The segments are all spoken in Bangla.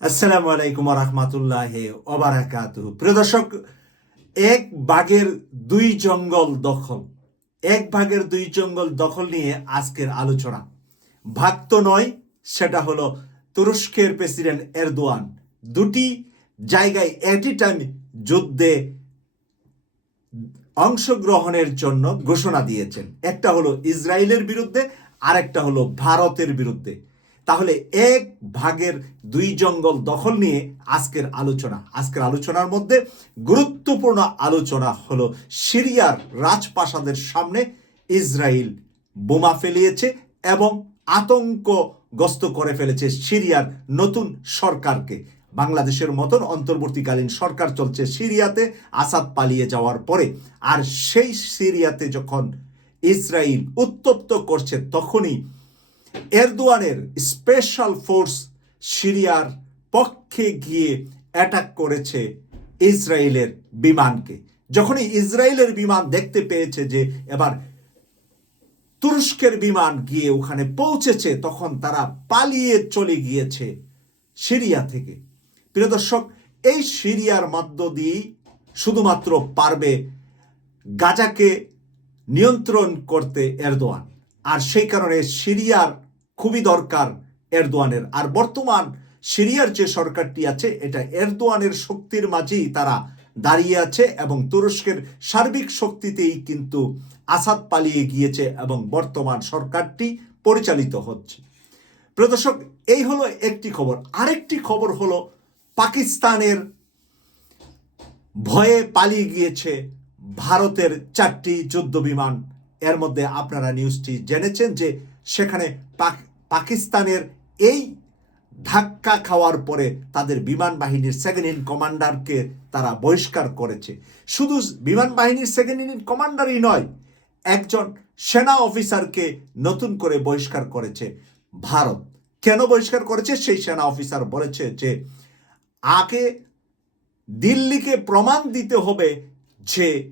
আসসালামু আলাইকুম রহমতুল্লাহ ওবারাকাত প্রিয় দর্শক, এক বাঘের দুই জঙ্গল দখল। এক ভাগের দুই জঙ্গল দখল নিয়ে আজকের আলোচনা। ভাগ তো নয়, সেটা হলো তুরস্কের প্রেসিডেন্ট এরদোয়ান। দুটি জায়গায় এট টাইম যুদ্ধে অংশগ্রহণের জন্য ঘোষণা দিয়েছেন। একটা হলো ইসরায়েলের বিরুদ্ধে, আরেকটা হলো ভারতের বিরুদ্ধে। তাহলে এক ভাগের দুই জঙ্গল দখল নিয়ে আজকের আলোচনা। আজকের আলোচনার মধ্যে গুরুত্বপূর্ণ আলোচনা হলো সিরিয়ার রাজপ্রাসাদের সামনে ইসরায়েল বোমা ফেলিয়েছে এবং আতঙ্কগ্রস্ত করে ফেলেছে সিরিয়ার নতুন সরকারকে। বাংলাদেশের মতন অন্তর্বর্তীকালীন সরকার চলছে সিরিয়াতে আসাদ পালিয়ে যাওয়ার পরে। আর সেই সিরিয়াতে যখন ইসরায়েল উত্তপ্ত করছে, তখনই এরদোয়ানের স্পেশাল ফোর্স সিরিয়ার পক্ষে গিয়ে অ্যাটাক করেছে ইসরায়েলের বিমানকে। যখনই ইসরায়েলের বিমান দেখতে পেয়েছে যে এবার তুরস্কের বিমান গিয়ে ওখানে পৌঁছেছে, তখন তারা পালিয়ে চলে গিয়েছে সিরিয়া থেকে। প্রিয় দর্শক, এই সিরিয়ার মধ্য দিয়েই শুধুমাত্র পারবে গাজাকে নিয়ন্ত্রণ করতে এরদোয়ান। আর সেই কারণে সিরিয়ার খুবই দরকার এরদোয়ানের। আর বর্তমান সিরিয়ার যে সরকারটি আছে, এটা এরদোয়ানের শক্তির মাঝেই তারা দাঁড়িয়ে আছে এবং তুরস্কের সার্বিক শক্তিতেই কিন্তু আসাদ পালিয়ে গিয়েছে এবং বর্তমান সরকারটি পরিচালিত হচ্ছে। প্রদর্শক এই হলো একটি খবর। আরেকটি খবর হলো পাকিস্তানের ভয়ে পালিয়ে গিয়েছে ভারতের চারটি যুদ্ধ বিমান এর মধ্যে আপনারা নিউজটি জেনেছেন যে সেখানে পাক- পাকিস্তানের এই ধাক্কা খাওয়ার পরে তাদের বিমান বাহিনীর সেকেন্ড ইন কমান্ডারকে তারা বহিষ্কার করেছে। শুধু বিমান বাহিনীর সেকেন্ড ইন কমান্ডারই নয়, একজন সেনা অফিসারকে নতুন করে বহিষ্কার করেছে ভারত। কেন বহিষ্কার করেছে? সেই সেনা অফিসার বলেছে যে, আগে দিল্লিকে প্রমাণ দিতে হবে যে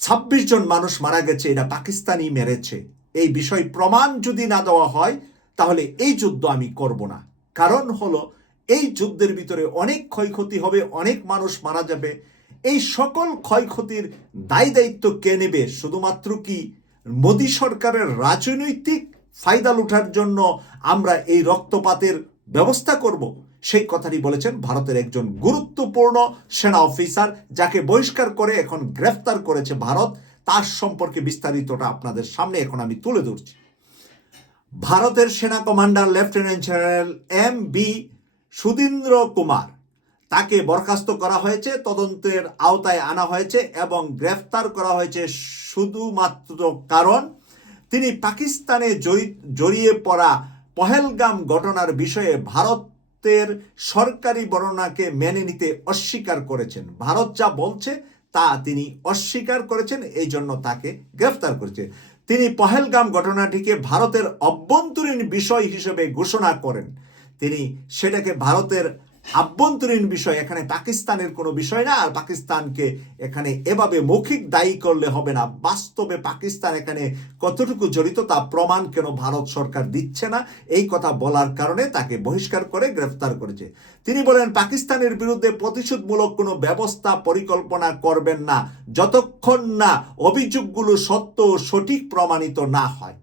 ছাব্বিশ জন মানুষ মারা গেছে এটা পাকিস্তানি মেরেছে। এই বিষয় প্রমাণ যদি না দেওয়া হয়, তাহলে এই যুদ্ধ আমি করব না। কারণ হলো, এই যুদ্ধের ভিতরে অনেক ক্ষয়ক্ষতি হবে, অনেক মানুষ মারা যাবে। এই সকল ক্ষয়ক্ষতির দায় দায়িত্ব কে নেবে? শুধুমাত্র কি মোদী সরকারের রাজনৈতিক ফায়দা লুঠার জন্য আমরা এই রক্তপাতের ব্যবস্থা করব? সেই কথাটি বলেছেন ভারতের একজন গুরুত্বপূর্ণ সেনা অফিসার, যাকে বহিষ্কার করে এখন গ্রেফতার করেছে ভারত। তার সম্পর্কে বিস্তারিতটা আপনাদের সামনে এখন আমি তুলে ধরছি। ভারতের সেনা commander lieutenant general M B Sudhindra Kumar, তাকে বরখাস্ত করা হয়েছে, তদন্তের আওতায় আনা হয়েছে এবং গ্রেফতার করা হয়েছে শুধুমাত্র কারণ তিনি পাকিস্তানে জড়ি- জড়িয়ে পড়া পহেলগাম ঘটনার বিষয়ে ভারতের সরকারি বর্ণনাকে মেনে নিতে অস্বীকার করেছেন। ভারত যা বলছে তা তিনি অস্বীকার করেছেন এই জন্য তাকে গ্রেফতার করেছে। তিনি পহেলগাম ঘটনাটিকে ভারতের অভ্যন্তরীণ বিষয় হিসেবে ঘোষণা করেন। তিনি সেটাকে ভারতের আভ্যন্তরীণ বিষয়, এখানে পাকিস্তানের কোনো বিষয় না, আর পাকিস্তানকে এখানে এভাবে মৌখিক দায়ী করলে হবে না। বাস্তবে পাকিস্তান এখানে কতটুকু জড়িত তা প্রমাণ কেন ভারত সরকার দিচ্ছে না, এই কথা বলার কারণে তাকে বহিষ্কার করে গ্রেফতার করেছে। তিনি বলেন, পাকিস্তানের বিরুদ্ধে প্রতিশোধমূলক কোনো ব্যবস্থা, পরিকল্পনা করবেন না, যতক্ষণ না অভিযোগগুলো সত্য ও সঠিক প্রমাণিত না হয়।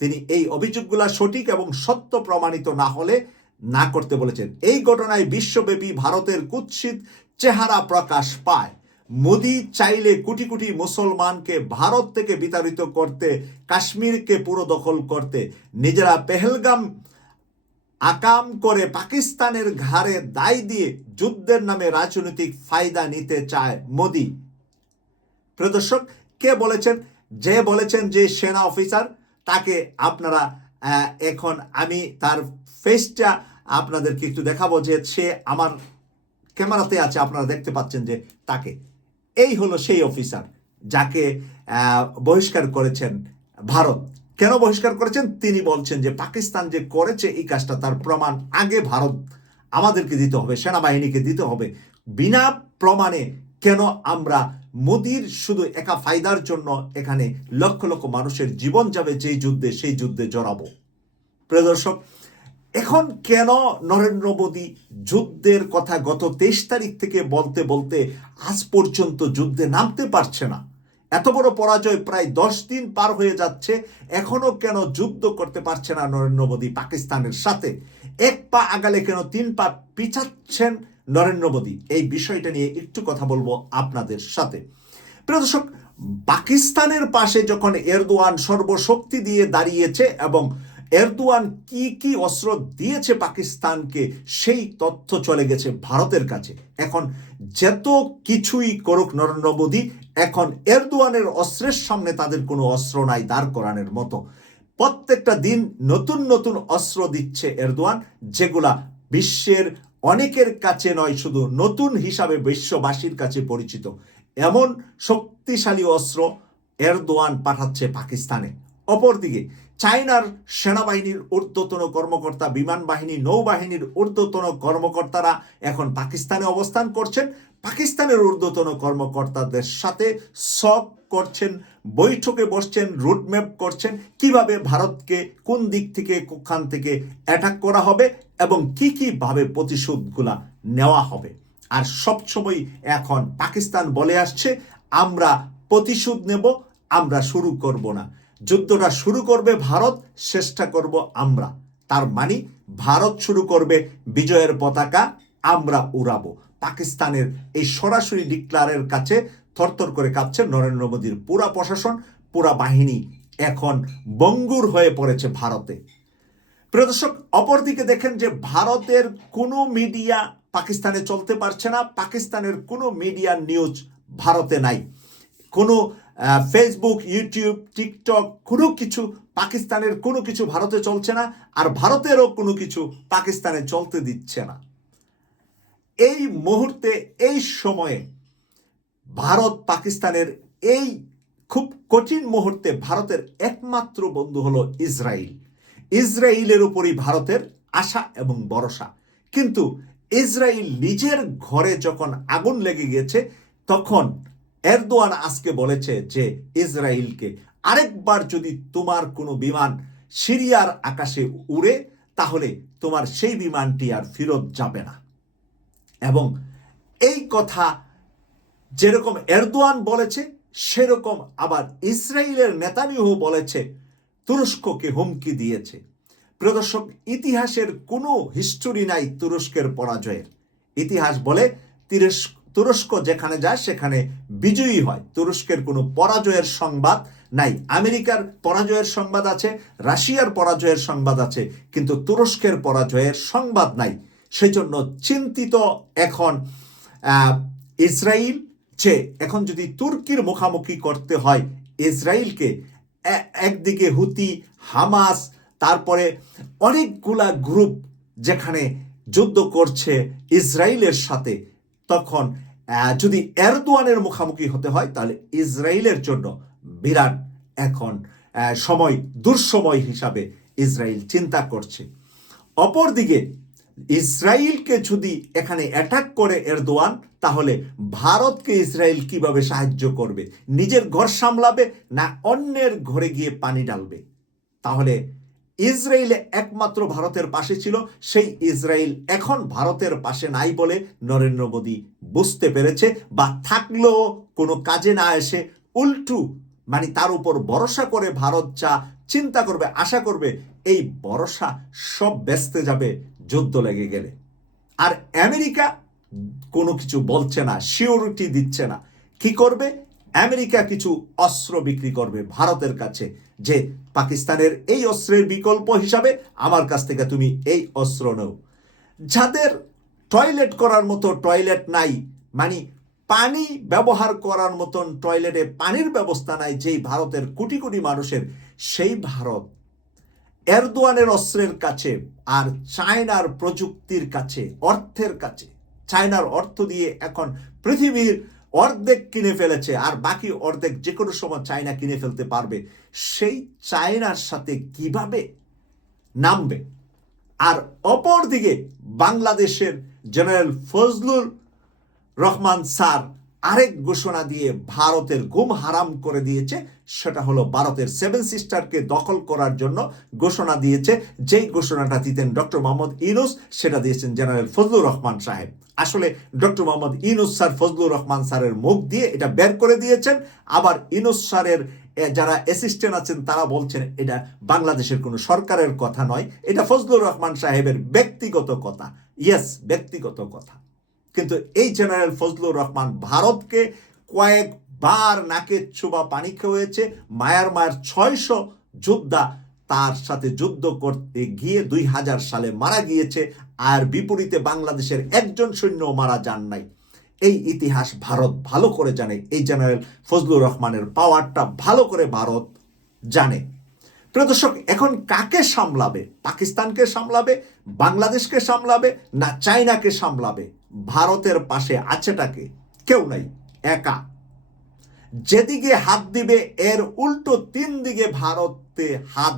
তিনি এই অভিযোগগুলা সঠিক এবং সত্য প্রমাণিত না হলে না করতে বলেছেন। এই ঘটনায় বিশ্বব্যাপী ভারতের কুৎসিত চেহারা প্রকাশ পায়। মোদি চাইলে কোটি কোটি মুসলমানকে ভারত থেকে বিতাড়িত করতে, কাশ্মীরকে পুরো দখল করতে, নিজেরা পেহেলগাম আকাম করে পাকিস্তানের ঘাড়ে দায় দিয়ে যুদ্ধের নামে রাজনৈতিক ফায়দা নিতে চায় মোদি। প্রদর্শক কে বলেছেন? যে বলেছেন যে সেনা অফিসার, তাকে আপনারা এখন আমি তার ফেসটা আপনাদেরকে একটু দেখাবো যে সে আমার ক্যামেরাতে আছে, আপনারা দেখতে পাচ্ছেন যে তাকে। এই হলো সেই অফিসার যাকে বহিষ্কার করেছেন ভারত। কেন বহিষ্কার করেছেন? তিনি বলছেন যে পাকিস্তান যে করেছে এই কাজটা, তার প্রমাণ আগে ভারত আমাদেরকে দিতে হবে, সেনাবাহিনীকে দিতে হবে। বিনা প্রমাণে কেন আমরা মোদির শুধু একা ফায়দার জন্য এখানে লক্ষ লক্ষ মানুষের জীবন যাবে, যেই যুদ্ধে, সেই যুদ্ধে জড়াবো? প্রিয় দর্শক এখন কেন নরেন্দ্র মোদী যুদ্ধের কথা গত তেইশ তারিখ থেকে বলতে বলতে আজ পর্যন্ত যুদ্ধে নামতে পারছে না? এত বড় পরাজয় প্রায় দশ দিন পার হয়ে যাচ্ছে, এখনও কেন যুদ্ধ করতে পারছে না নরেন্দ্র মোদী পাকিস্তানের সাথে? এক পা আগালে কেন তিন পা পিছাচ্ছেন নরেন্দ্র মোদী? এই বিষয়টা নিয়ে একটু কথা বলব আপনাদের সাথে। প্রিয় দর্শক, পাকিস্তানের পাশে যখন এরদোয়ান সর্বশক্তি দিয়ে দাঁড়িয়েছে এবং এরদোয়ান কি কি অস্ত্র দিয়েছে পাকিস্তানকে, সেই তথ্য চলে গেছে ভারতের কাছে। এখন যত কিছুই করুক নরেন্দ্র মোদী, এখন এরদোয়ানের অস্ত্রের সামনে তাদের কোনো অস্ত্র নাই দাঁড় করানোর মতো। প্রত্যেকটা দিন নতুন নতুন অস্ত্র দিচ্ছে এরদোয়ান, যেগুলা বিশ্বের অনেকের কাছে নয়, শুধু নতুন হিসাবে বিশ্ববাসীর কাছে পরিচিত। এমন শক্তিশালী অস্ত্র এরদোয়ান পাঠাচ্ছে পাকিস্তানে। অপরদিকে চায়নার সেনাবাহিনীর ঊর্ধ্বতন কর্মকর্তা, বিমান বাহিনী, নৌবাহিনীর ঊর্ধ্বতন কর্মকর্তারা এখন পাকিস্তানে অবস্থান করছেন। পাকিস্তানের ঊর্ধ্বতন কর্মকর্তাদের সাথে সব করছেন, বৈঠকে বসছেন, রুটম্যাপ করছেন, কীভাবে ভারতকে কোন দিক থেকে, কোখান থেকে অ্যাটাক করা হবে এবং কি কীভাবে প্রতিশোধগুলা নেওয়া হবে। আর সবসময় এখন পাকিস্তান বলে আসছে, আমরা প্রতিশোধ নেব, আমরা শুরু করব না। যুদ্ধটা শুরু করবে ভারত চেষ্টা করব আমরা। তার মানে ভারত শুরু করবে বিজয়ের পতাকা, আমরা উড়াবো। পাকিস্তানের এই সরাসরি ডিক্লারের কাছে থরথর করে কাঁপছে নরেন্দ্র মোদীর পুরা প্রশাসন, পুরা বাহিনী। এখন বঙ্গুর হয়ে পড়েছে ভারতে। প্রিয় দর্শক, অপরদিকে দেখেন যে ভারতের কোনো মিডিয়া পাকিস্তানে চলতে পারছে না। পাকিস্তানের কোনো মিডিয়া নিউজ ভারতে নাই। কোনো ফেসবুক ইউটিউব টিকটক কোনো কিছু পাকিস্তানের কোনো কিছু ভারতে চলছে না, আর ভারতেরও কোনো কিছু পাকিস্তানে চলতে দিচ্ছে না। এই মুহূর্তে, এই সময়ে ভারত পাকিস্তানের এই খুব কঠিন মুহূর্তে ভারতের একমাত্র বন্ধু হলো ইসরায়েল ইসরায়েলের উপরই ভারতের আশা এবং ভরসা। কিন্তু ইসরায়েল নিজের ঘরে যখন আগুন লেগে গেছে, তখন এরদোয়ান আজকে বলেছে যে ইসরায়েলকে আরেকবার যদি তোমার কোনো বিমান সিরিয়ার আকাশে উড়ে, তাহলে তোমার সেই বিমানটি আর ফেরত যাবে না। এবং এই কথা যেরকম এরদোয়ান বলেছে, সেরকম আবার ইসরায়েলের নেতানিয়াহু বলেছে, তুরস্ককে হুমকি দিয়েছে। প্রদর্শক ইতিহাসের কোনো হিস্টোরি নাই তুরস্কের পরাজয়ের। ইতিহাস বলে তিরস্ক তুরস্ক যেখানে যায়, সেখানে বিজয়ী হয়। তুরস্কের কোনো পরাজয়ের সংবাদ নাই। আমেরিকার পরাজয়ের সংবাদ আছে, রাশিয়ার পরাজয়ের সংবাদ আছে, কিন্তু তুরস্কের পরাজয়ের সংবাদ নাই। সেই জন্য চিন্তিত এখন ইসরায়েল যে এখন যদি তুর্কির মুখামুখি করতে হয় ইসরায়েলকে একদিকে হুতি, হামাস, তারপরে অনেকগুলা গ্রুপ যেখানে যুদ্ধ করছে ইসরায়েলের সাথে, তখন যদি এরদোয়ানের মুখামুখি হতে হয়, তাহলে ইসরায়েলের জন্য বিরাট এখন সময়, দুঃসময় হিসাবে ইসরায়েল চিন্তা করছে। অপরদিকে ইসরায়েলকে যদি এখানে অ্যাটাক করে এরদোয়ান, তাহলে ভারতকে ইসরায়েল কীভাবে সাহায্য করবে? নিজের ঘর সামলাবে না অন্যের ঘরে গিয়ে পানি ডালবে তাহলে ইসরায়েলে একমাত্র ভারতের পাশে ছিল, সেই ইসরায়েল এখন ভারতের পাশে নাই বলে নরেন্দ্র মোদী বুঝতে পেরেছে বা থাকলেও কোনো কাজে না এসে উল্টু মানে তার উপর ভরসা করে ভারত যা চিন্তা করবে, আশা করবে, এই ভরসা সব ব্যস্তে যাবে, যুদ্ধ লেগে গেলে। আর আমেরিকা কোনো কিছু বলছে না, সিওরিটি দিচ্ছে না। কি করবে? আমেরিকা কিছু অস্ত্র বিক্রি করবে ভারতের কাছে, যে পাকিস্তানের এই অস্ত্রের বিকল্প হিসাবে আমার কাছ থেকে তুমি এই অস্ত্র নেও। যাদের টয়লেট করার মতো টয়লেট নাই মানে পানি ব্যবহার করার মতন টয়লেটে পানির ব্যবস্থা নাই, যেই ভারতের কোটি কোটি মানুষের, সেই ভারত এরদোয়ানের অস্ত্রের কাছে আর চায়নার প্রযুক্তির কাছে, অর্থের কাছে। চায়নার অর্থ দিয়ে এখন পৃথিবীর অর্ধেক কিনে ফেলেছে আর বাকি অর্ধেক যে কোনো সময় চায়না কিনে ফেলতে পারবে। সেই চায়নার সাথে কীভাবে নামবে? আর অপরদিকে বাংলাদেশের জেনারেল ফজলুর রহমান স্যার আরেক ঘোষণা দিয়ে ভারতের গুম হারাম করে দিয়েছে, সেটা হলো ভারতের সেভেন সিস্টারকে দখল করার জন্য ঘোষণা দিয়েছে। যেই ঘোষণাটা দিতেন ডক্টর মোহাম্মদ ইনুস সেটা দিয়েছেন জেনারেল ফজলুর রহমান সাহেব। আসলে ডক্টর মোহাম্মদ ইনুস স্যার, ফজলুর রহমান স্যারের মুখ দিয়ে এটা বের করে দিয়েছেন। আবার ইনুস স্যারের যারা অ্যাসিস্ট্যান্ট আছেন, তারা বলছেন এটা বাংলাদেশের কোনো সরকারের কথা নয়, এটা ফজলুর রহমান সাহেবের ব্যক্তিগত কথা। ইয়েস ব্যক্তিগত কথা। কিন্তু এই জেনারেল ফজলুর রহমান ভারতকে কয়েকবার নাকে চুবা পানি খেয়েছে, মায়ার মায়ের ছয়শো যোদ্ধা তার সাথে যুদ্ধ করতে গিয়ে দুই হাজার সালে মারা গিয়েছে আর বিপরীতে বাংলাদেশের একজন সৈন্য মারা যান নাই। এই ইতিহাস ভারত ভালো করে জানে, এই জেনারেল ফজলুর রহমানের পাওয়ারটা ভালো করে ভারত জানে। প্রিয় দর্শক, এখন কাকে সামলাবে? পাকিস্তানকে সামলাবে? বাংলাদেশকে সামলাবে? না চায়নাকে সামলাবে? ভারতের পাশে আছেটাকে কেউ নাই, একা। যেদিকে হাত দিবে, এর উল্টো তিন দিকে ভারতে হাত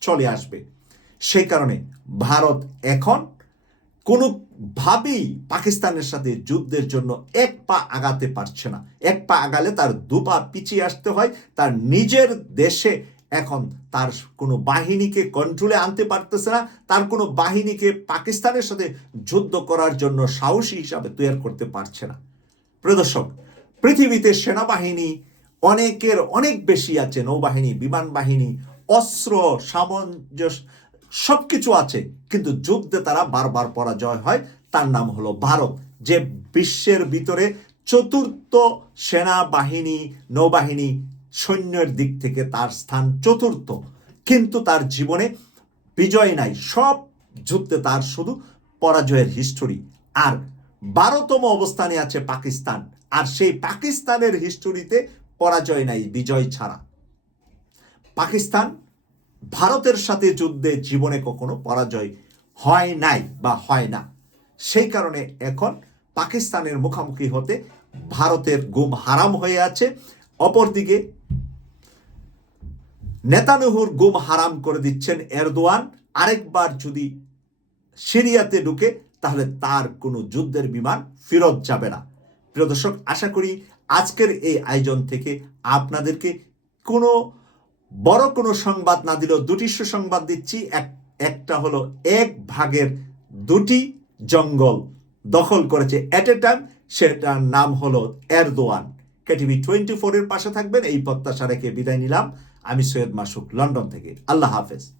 চলে আসবে। সেই কারণে ভারত এখন কোনোভাবেই পাকিস্তানের সাথে যুদ্ধের জন্য এক পা আগাতে পারছে না। এক পা আগালে তার দু পা পিছিয়ে আসতে হয়, তার নিজের দেশে এখন তার কোনো বাহিনীকে কন্ট্রোলে আনতে পারতেছে না। তার কোনো বাহিনীকে পাকিস্তানের সাথে যুদ্ধ করার জন্য সাহসী হিসাবে তৈরি করতে পারছে না। প্রদর্শক পৃথিবীতে সেনাবাহিনী অনেকের অনেক বেশি আছে, নৌবাহিনী, বিমান বাহিনী, অস্ত্র, সামঞ্জস্য সব কিছু আছে। কিন্তু যুদ্ধে তারা বারবার পরাজয় হয়। তার নাম হলো ভারত, যে বিশ্বের ভিতরে চতুর্থ সেনাবাহিনী, নৌবাহিনী সৈন্যের দিক থেকে তার স্থান চতুর্থ। কিন্তু তার জীবনে বিজয় নাই। সব যুদ্ধে তার শুধু পরাজয়ের হিস্টোরি আর বারোতম অবস্থানে আছে পাকিস্তান। আর সেই পাকিস্তানের হিস্টোরিতে পরাজয় নাই, বিজয় ছাড়া। পাকিস্তান ভারতের সাথে যুদ্ধে জীবনে কখনো পরাজয় হয় নাই বা হয় না। সেই কারণে এখন পাকিস্তানের মুখোমুখি হতে ভারতের গুম হারাম হয়ে আছে। অপরদিকে নেতানুহুর গুম হারাম করে দিচ্ছেন এরদোয়ান। আরেকবার যদি সিরিয়াতে ঢুকে, তাহলে তার কোনো যুদ্ধের বিমান ফেরত যাবে না। প্রিয় দর্শক, আশা করি আজকের এই আয়োজন থেকে আপনাদেরকে কোনো বড় কোনো সংবাদ না দিলেও দুটি সুসংবাদ দিচ্ছি। এক, একটা হলো এক ভাগের দুটি জঙ্গল দখল করেছে অ্যাট এ টাইম সেটার নাম হলো এরদোয়ান। কেটিভি টোয়েন্টি ফোরের পাশে থাকবেন, এই প্রত্যাশা রেখে বিদায় নিলাম। আমি সৈয়দ মাসুক লন্ডন থেকে। আল্লাহ হাফেজ।